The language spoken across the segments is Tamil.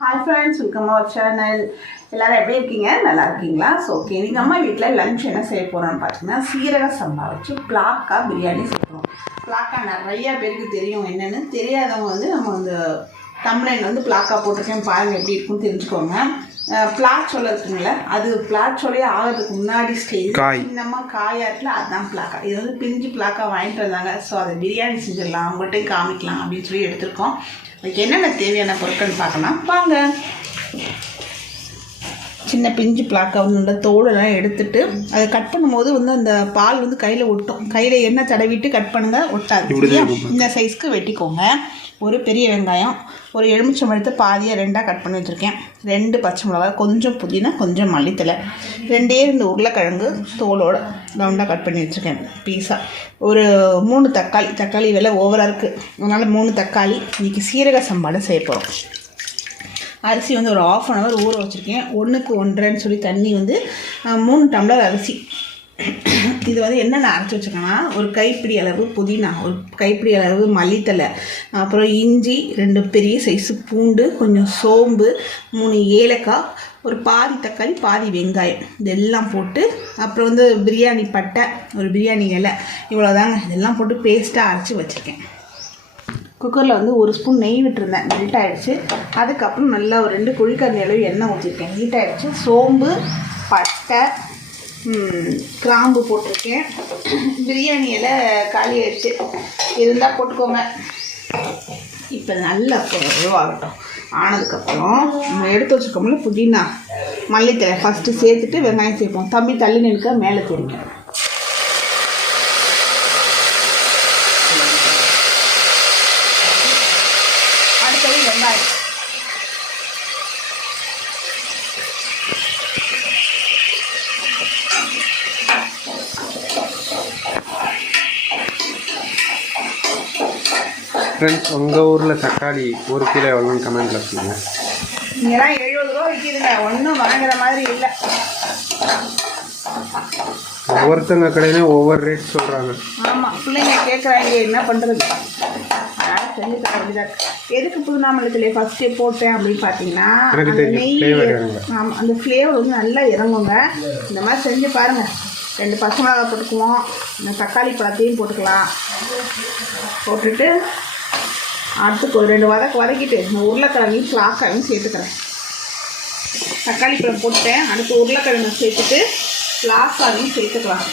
Hi friends welcome our channel எல்லோரும் எப்படி இருக்கீங்க? நல்லா இருக்கீங்களா? ஸோ ஓகே நீங்கள் அம்மா வீட்டில் லஞ்ச் என்ன செய்ய போகிறோம்னு பார்த்தீங்கன்னா சீரக சம்பா வச்சு பிளாக்காக பிரியாணி செய்கிறோம் பிளாக்கா நிறைய பேருக்கு தெரியும் என்னென்னு. தெரியாதவங்க வந்து நம்ம அந்த தமிழன் வந்து பிளாக்காக போட்டிருக்கேன். பாருங்கள் எப்படி இருக்குன்னு தெரிஞ்சுக்கோங்க. பிளாட் இருக்குங்கள அது பிளாட் சொல்லி ஆகிறதுக்கு முன்னாடி ஸ்டேஜ் காய். சின்னமா காயா இருக்குல்ல அதுதான் பிளாக்கா. இது வந்து பிஞ்சு பிளாக்கா வாங்கிட்டு வந்தாங்க. ஸோ அதை பிரியாணி செஞ்சிடலாம் அவங்கள்ட்டையும் காமிக்கலாம் அப்படின்னு சொல்லி எடுத்திருக்கோம். அதுக்கு என்னென்ன தேவையான பொருட்கள் பார்க்கலாம் வாங்க. சின்ன பிஞ்சு பிளாக்கை வந்து தோலெல்லாம் எடுத்துட்டு அதை கட் பண்ணும்போது வந்து அந்த பால் வந்து கையில் ஒட்டும். கையில் எண்ணெய் தடவிட்டு கட் பண்ணுங்க ஒட்டாது. இந்த சைஸ்க்கு வெட்டிக்கோங்க. ஒரு பெரிய வெங்காயம் ஒரு எலுமிச்சம் எடுத்து பாதியாக ரெண்டாக கட் பண்ணி வச்சுருக்கேன். ரெண்டு பச்சை மிளகா கொஞ்சம் புதினா கொஞ்சம் மல்லித்தலை ரெண்டே ரெண்டு உருளைக்கிழங்கு தோலோடு ரவுண்டாக கட் பண்ணி வச்சுருக்கேன் பீஸா ஒரு மூணு தக்காளி தக்காளி விலை ஓவராக இருக்குது அதனால் மூணு தக்காளி இன்றைக்கி சீரக சம்பாடை செய்ய போகிறோம் அரிசி வந்து ஒரு ஆஃப் அன் ஹவர் ஊற வச்சுருக்கேன். ஒன்றுக்கு ஒன்றரைன்னு சொல்லி தண்ணி வந்து மூணு டம்ளர் அரிசி. இது வந்து என்னென்ன அரைச்சி வச்சுக்கோன்னா ஒரு கைப்பிடி அளவு புதினா ஒரு கைப்பிடி அளவு மல்லித்தலை அப்புறம் இஞ்சி ரெண்டு பெரிய சைஸு பூண்டு கொஞ்சம் சோம்பு மூணு ஏலக்காய் ஒரு பாதி தக்காளி பாதி வெங்காயம். இதெல்லாம் போட்டு அப்புறம் வந்து பிரியாணி பட்டை ஒரு பிரியாணி இலை இவ்வளோதாங்க இதெல்லாம் போட்டு பேஸ்ட்டாக அரைச்சி வச்சுருக்கேன். குக்கரில் வந்து ஒரு ஸ்பூன் நெய் விட்டுருந்தேன். மெல்ட் ஆகிடுச்சு அதுக்கப்புறம் நல்லா ஒரு ரெண்டு குழிக்கரண்டி அளவு எண்ணெய் ஊற்றிருக்கேன் ஹீட் ஆகிடுச்சு சோம்பு பட்டை கிராம்பு போட்டிருக்கேன். பிரியாணி இலை காலி ஆயிடுச்சு. இருந்தால் போட்டுக்கோங்க. இப்போ நல்லா இதுவாகட்டும் ஆனதுக்கப்புறம் நம்ம எடுத்து வச்சுக்கோம்ல புதினா மல்லித்தலை ஃபஸ்ட்டு சேர்த்துட்டு வெங்காயம் சேர்ப்போம். தம்பி தள்ளி நிற்க மேலே தெரியும் அடுத்தது வெங்காயம். ஃப்ரெண்ட்ஸ் உங்கள் ஊரில் தக்காளி ஒரு கிலோ எவ்வளோன்னு கமெண்ட்டில் சொல்லுங்கள் இங்கெல்லாம் எழுபது ரூபா விற்கிதுங்க ஒன்றும் வாங்குற மாதிரி இல்லை. ஒவ்வொருத்தங்க கடையிலையும் ஒவ்வொரு ரேட் சொல்கிறாங்க ஆமாம் பிள்ளைங்க கேட்குறாங்க என்ன பண்ணுறது செஞ்சு தர. எதுக்கு புதுநாமலத்திலே ஃபஸ்ட்டே போட்டேன் அப்படின்னு பார்த்தீங்கன்னா அந்த. நெய். ஆமாம் அந்த ஃப்ளேவர் வந்து நல்லா இறங்குங்க. இந்த மாதிரி செஞ்சு பாருங்கள் ரெண்டு பச்சை மிளகாய் போட்டுக்குவோம். இந்த தக்காளி பழத்தையும் போட்டுக்கலாம். போட்டுட்டு அடுத்து ஒரு ரெண்டு வதக்கு வதக்கிட்டு இந்த உருளைக்கிழங்கையும் ஃப்ளாக்காயும் சேர்த்துக்கிறேன். தக்காளி பழம் போட்டேன் அடுத்து உருளைக்கிழங்கு சேர்த்துட்டு ஃப்ளாக்காவையும் சேர்த்துக்கலாம்.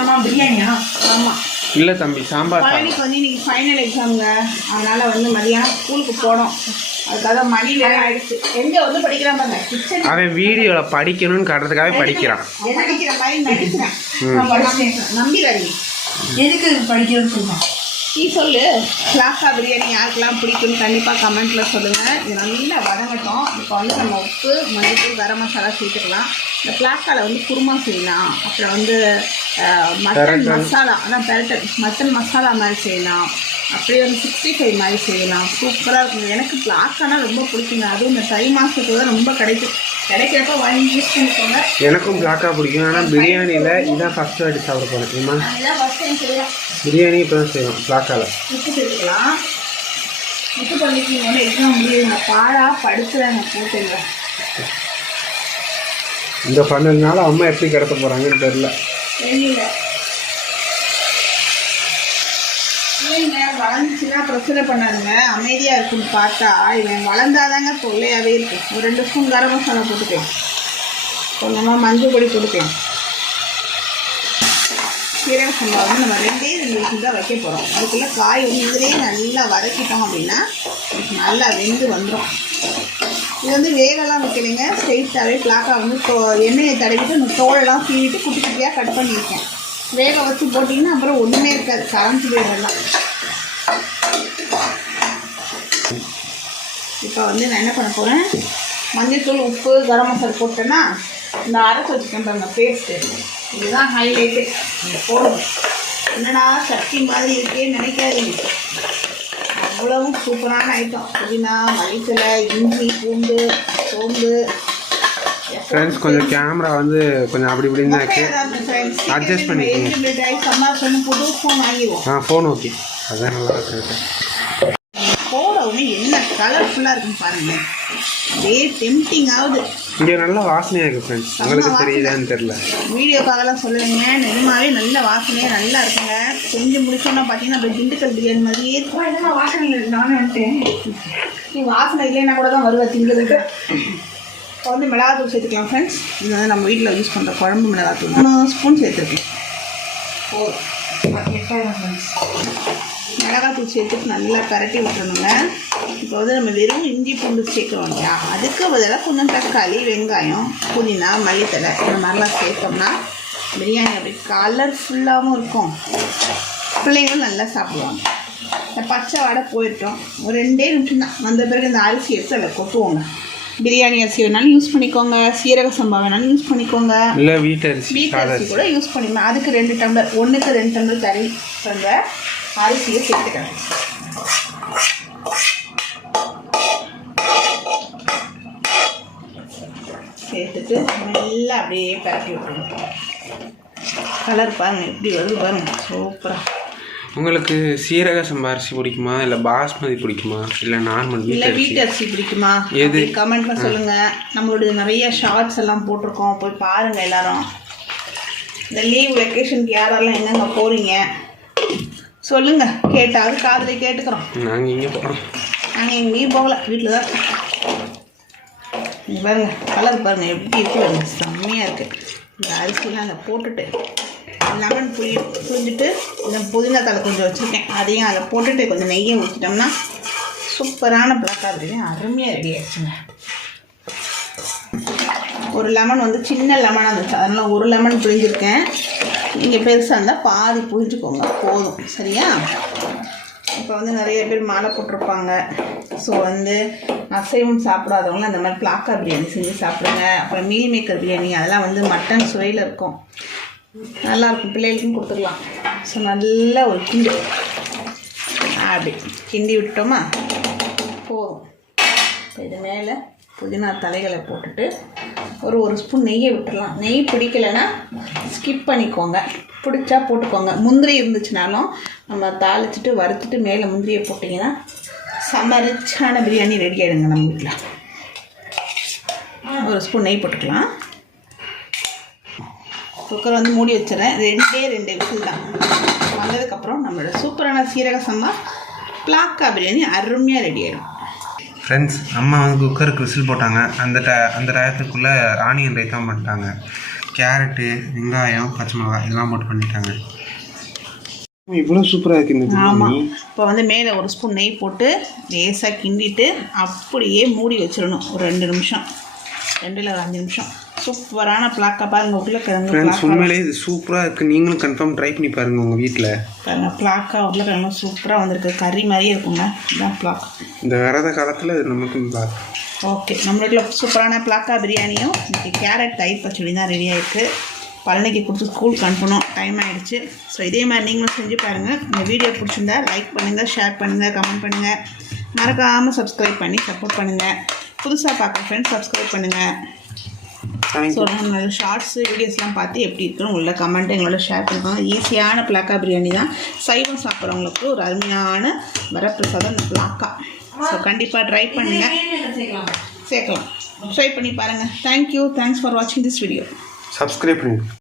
ஆமா பிரியாணியா? ஆமாம் இல்லை தம்பி சாம்பார் பழனிக்கு வந்து இன்னைக்கு ஃபைனல் எக்ஸாமுங்க அதனால வந்து மதியானம் ஸ்கூலுக்கு போனோம். அதுக்காக மணி நேரம் ஆயிடுச்சு. எங்க வந்து படிக்கிறான் பாருங்க கிச்சன் அவன் வீடியோவில் படிக்கணும்னு காட்டுறதுக்காக படிக்கிறான். படிக்கிற மாதிரி நடிக்கிறேன். நான் படிச்சேன். நம்பிடாதீங்க. எதுக்கு படிக்கிறது சொல்லுவோம் நீ சொல்லு. பிளாஸ்டா பிரியாணி யாருக்கெல்லாம் பிடிக்கும்னு கண்டிப்பாக கமெண்ட்டில் சொல்லுங்கள் இது நல்லா வதங்கட்டும் இப்போ வந்து நம்ம உப்பு மஞ்சள் கரம் மசாலா சேர்த்துக்கலாம். இந்த பிளாஸ்டாவில் வந்து குருமா செய்யலாம். அப்புறம் வந்து மட்டன். மசாலா அதான் பெரட்டல். மட்டன் மசாலா மாதிரி செய்யலாம். அப்படியே வந்து சிக்ஸ்டி ஃபைவ் மாதிரி செய்யலாம். சூப்பராக இருக்கும். எனக்கு பிளாஸ்டானா ரொம்ப பிடிக்குங்க. அதுவும் இந்த தை மாதத்துக்கு தான் ரொம்ப கிடைக்கும். கிடைக்கிறப்ப வாங்கி யூஸ் பண்ணிக்கோங்க. எனக்கும் பிளாக்காக பிடிக்கும். ஆனால் பிரியாணியில் இதான் ஃபஸ்ட்டு வாட்டி சாப்பிட போகிறேன் ஃபஸ்ட் டைம் செய்யலாம் பிரியாணி இப்போ தான் செய்வோம் பிளாக்காவில் உப்பு சேர்த்துக்கலாம் உப்பு முடியுதுங்க படுத்துறாங்க போட்டுங்க இந்த பன்னெண்டு அம்மா எப்படி கிடத்த போகிறாங்கன்னு தெரில தெரியல. இல்லைங்க வளர்ந்துச்சுன்னா பிரச்சனை பண்ணாதுங்க. அமைதியாக இருக்குன்னு பார்த்தா இவன் வளர்ந்தாதாங்க தொல்லையாகவே இருக்கும் ஒரு ரெண்டு ஸ்பூன் கரம் மசாலா போட்டுக்கேன் கொஞ்சமாக மஞ்சள் பொடி போட்டுக்கேன் சீரக சம்பா வந்து நம்ம ரெண்டே ரெண்டு விஷயம் தான் வைக்க போகிறோம் அதுக்குள்ளே காய் வந்து இதிலே நல்லா வதக்கிட்டோம் அப்படின்னா நல்லா வெந்து வந்துடும் இது வந்து வேகலாம் வைக்கலைங்க. ஸ்ட்ரெயிட்டாகவே பிளாக்காக வந்து எண்ணெயை தடவிட்டு இந்த தோலெல்லாம் சீவிட்டு குட்டி குட்டியாக கட் பண்ணியிருக்கேன். வேக வச்சு போட்டிங்கன்னா அப்புறம் ஒன்றுமே இருக்காது. கரைஞ்சி போயிடலாம். இப்போ வந்து நான் என்ன பண்ண போகிறேன் மஞ்சள்தூள் உப்பு கரம் மசாலா போட்டேன்னா இந்த அரைச்சி வச்சுக்கேன் பாருங்க பேஸ்ட்டு இதுதான் ஹைலைட்டு இதை போடணும் என்னடா சட்னி மாதிரி இருக்கேன்னு நினைக்காதீங்க. அவ்வளவும் சூப்பரான ஐட்டம் புதினா மல்லித்தலை இஞ்சி பூண்டு சோம்பு. ஃப்ரெண்ட்ஸ் கொஞ்சம் கேமரா வந்து கொஞ்சம் அப்படி இப்படின்னு தான் இருக்குது Adjust பண்ணிக்கோங்க. ஆ ஃபோன் ஓகே அதான் நல்லா இருக்கு. என்ன கலர்ஃபுல்லாக இருக்குன்னு பாருங்களேன் அப்படியே டெம்டிங் ஆகுது. இங்கே நல்லா வாசனையாக இருக்குது ஃப்ரெண்ட்ஸ் உங்களுக்கு தெரியுதான்னு தெரில வீடியோக்காகலாம் சொல்லுவேங்க. நிஜமாவே நல்ல வாசனையாக நல்லா இருக்குங்க. செஞ்சு முடிச்சோன்னா பார்த்தீங்கன்னா அப்படியே திண்டுக்கல் பிரியாணி மாதிரியே இருக்கும். வாசனை இல்லை நானே வந்துட்டேன். நீ வாசனை இல்லைன்னா கூட தான் வருவ திங்கிறதுக்கு இப்போ வந்து மிளகாத்தூள் சேர்த்துக்கலாம் ஃப்ரெண்ட்ஸ் இது வந்து நம்ம வீட்டில் யூஸ் பண்ணுற குழம்பு மிளகாத்தூள் மூணு ஸ்பூன் சேர்த்துருக்கேன். எட்டாயிரம் ஃப்ரெண்ட்ஸ் மிளகாத்தூள் சேர்த்துட்டு நல்லா பரட்டி விட்டுறணுங்க. இப்போ வந்து நம்ம வெறும் இஞ்சி பூண்டு சேர்க்குறோம் இல்லையா? அதுக்கு பதிலாக கொஞ்சம் தக்காளி வெங்காயம் புதினா மல்லித்தலை இந்த மாதிரிலாம் சேர்த்தோம்னா பிரியாணி அப்படி கலர்ஃபுல்லாகவும் இருக்கும். பிள்ளைங்களும் நல்லா சாப்பிடுவாங்க. இந்த பச்சை வாடை போயிட்டோம். ஒரு ரெண்டே நிமிஷம் தான் வந்த பிறகு இந்த அரிசி எடுத்து அதில் கொட்டுவோங்க. பிரியாணி அரிசி வேணாலும் யூஸ் பண்ணிக்கோங்க. சீரக சம்பா வேணாலும் யூஸ் பண்ணிக்கோங்க. இல்லை வீட்டு சாதா அரிசி கூட யூஸ் பண்ணிக்கலாம் அதுக்கு ரெண்டு டம்ளர் ஒன்றுக்கு ரெண்டு டம்ளர் தண்ணி அந்த அரிசியை சேர்த்துக்கிறேன் சேர்த்துட்டு நல்லா அப்படியே பரட்டி விட்டுருங்க. கலர் பாருங்க எப்படி வருது பாருங்க. சூப்பராக உங்களுக்கு சீரக சம்பா அரிசி பிடிக்குமா? இல்லை பாஸ்மதி பிடிக்குமா? இல்லை நார்மல் இல்லை வீட்டு அரிசி? பிடிக்குமா? எது? கமெண்ட்ல சொல்லுங்க. நம்மளுடைய நிறைய ஷார்ட்ஸ் எல்லாம் போட்டிருக்கோம். போய் பாருங்க எல்லாரும். இந்த லீவ் வெக்கேஷனுக்கு யாரெல்லாம் எங்கெங்க போறீங்க? சொல்லுங்க. கேட்டாவது காதுல கேட்டுக்கிறோம். நாங்கள் இங்கே போகிறோம் நாங்கள் எங்கேயும் போகல. வீட்டில் தான் பாருங்க கலர் பாருங்க. எப்படி இருக்கு செம்மையாக இருக்கு. இந்த அரிசிலாம் அதை போட்டுட்டு லெமன் புளி புளிஞ்சிட்டு இந்த புதினா தலை கொஞ்சம் வச்சுருக்கேன். அதையும் அதில் போட்டுட்டு கொஞ்சம் நெய்யை ஊற்றிட்டோம்னா சூப்பரான பிளாக்காக பிரியாணி அருமையாக ரெடி ஆயிடுச்சுங்க. ஒரு லெமன் வந்து சின்ன லெமனாக இருந்துச்சு. அதனால் ஒரு லெமன் புளிஞ்சிருக்கேன் நீங்கள் பெருசாக இருந்தால் பாதி புளிஞ்சுக்கோங்க போதும். சரியா? இப்போ வந்து நிறைய பேர் மாலை போட்டிருப்பாங்க. ஸோ வந்து அசைவம் சாப்பிடாதவங்க அந்த மாதிரி பிளாக்கா பிரியாணி செஞ்சு சாப்பிடுங்க. அப்புறம் மீல் மேக்கர் பிரியாணி அதெல்லாம் வந்து மட்டன் சுவையில் இருக்கும். நல்லாயிருக்கும். பிள்ளைகளுக்கும் கொடுத்துக்கலாம். ஸோ நல்லா ஒரு கிண்டு. அப்படி கிண்டி விட்டோமா போதும். இப்போ இது மேலே புதினா தலைகளை போட்டுட்டு ஒரு ஒரு ஸ்பூன் நெய்யை விட்டுடலாம். நெய் பிடிக்கலைன்னா ஸ்கிப் பண்ணிக்கோங்க. பிடிச்சா போட்டுக்கோங்க. முந்திரி இருந்துச்சுனாலும் நம்ம தாளிச்சிட்டு வறுத்துட்டு மேலே முந்திரியை போட்டிங்கன்னா செம்ம ரிச்சான பிரியாணி ரெடி ஆகிடுங்க நம்ம வீட்டில் ஒரு ஸ்பூன் நெய் போட்டுக்கலாம். குக்கர் வந்து மூடி வச்சுறேன் ரெண்டே ரெண்டு விசில் தான். வந்ததுக்கப்புறம் நம்மளோட சூப்பரான சீரக சம்பா பிளாக்கா பிரியாணி அருமையாக ரெடி ஆகிடும் ஃப்ரெண்ட்ஸ் அம்மா வந்து குக்கருக்கு விசில் போட்டாங்க. அந்த ட அந்த டயத்துக்குள்ளே ஆனியன் ரைத்தம் பண்ணிட்டாங்க. கேரட்டு வெங்காயம் பச்சை மிளகாய் இதெல்லாம் போட்டு பண்ணிட்டாங்க. இவ்வளோ சூப்பராக இருக்கு இந்த ஆமாம் இப்போ வந்து மேலே ஒரு ஸ்பூன் நெய் போட்டு லேசாக கிண்டிட்டு அப்படியே மூடி வச்சிடணும். ஒரு ரெண்டு நிமிஷம். ரெண்டுல ஒரு அஞ்சு நிமிஷம். சூப்பரான பிளாக்கா பாருங்க உருளைக்கிழங்கு ஃப்ரெண்ட்ஸ் உண்மையிலே இது சூப்பராக இருக்குது நீங்களும் கன்ஃபார்ம் ட்ரை பண்ணி பாருங்கள் உங்கள் வீட்டில் பாருங்க பிளாக்கா உருளைக்கிழங்கு சூப்பராக வந்திருக்கு. கறி மாதிரியே இருக்குங்க இதுதான் பிளாக் இந்த விரத காலத்தில் இது நமக்கு இருக்கும். ஓகே நம்ம வீட்டில் சூப்பரான பிளாக்கா பிரியாணியும் இன்னைக்கு கேரட் தயிர் பச்சடி தான் ரெடி ஆயிருக்கு. பழனிக்கு கொடுத்து ஸ்கூலுக்கு அனுப்பணும். டைம் ஆயிடுச்சு. ஸோ இதே மாதிரி நீங்களும் செஞ்சு பாருங்கள் இந்த வீடியோ பிடிச்சிருந்தா லைக் பண்ணுங்கள் ஷேர் பண்ணுங்கள் கமெண்ட் பண்ணுங்கள் மறக்காமல் சப்ஸ்கிரைப் பண்ணி சப்போர்ட் பண்ணுங்கள் புதுசாக பார்க்குற ஃப்ரெண்ட்ஸ் சப்ஸ்கிரைப் பண்ணுங்கள் ஸோ நம்மளோட ஷார்ட்ஸ் வீடியோஸ்லாம் பார்த்து எப்படி இருக்குன்னு உள்ள கமெண்ட் எங்களோட ஷேர் பண்ணிக்கோங்க. ஈஸியான பிளாக்கா பிரியாணி தான். சைவம் சாப்பிட்றவங்களுக்கு ஒரு அருமையான வரப்பிரசாதம் இந்த பிளாக்கா. ஸோ கண்டிப்பாக ட்ரை பண்ணுங்கள் சேர்க்கலாம். சேர்க்கலாம். ட்ரை பண்ணி பாருங்கள் தேங்க்யூ தேங்க்ஸ் ஃபார் வாட்சிங் திஸ் வீடியோ சப்ஸ்கிரைப் பண்ணி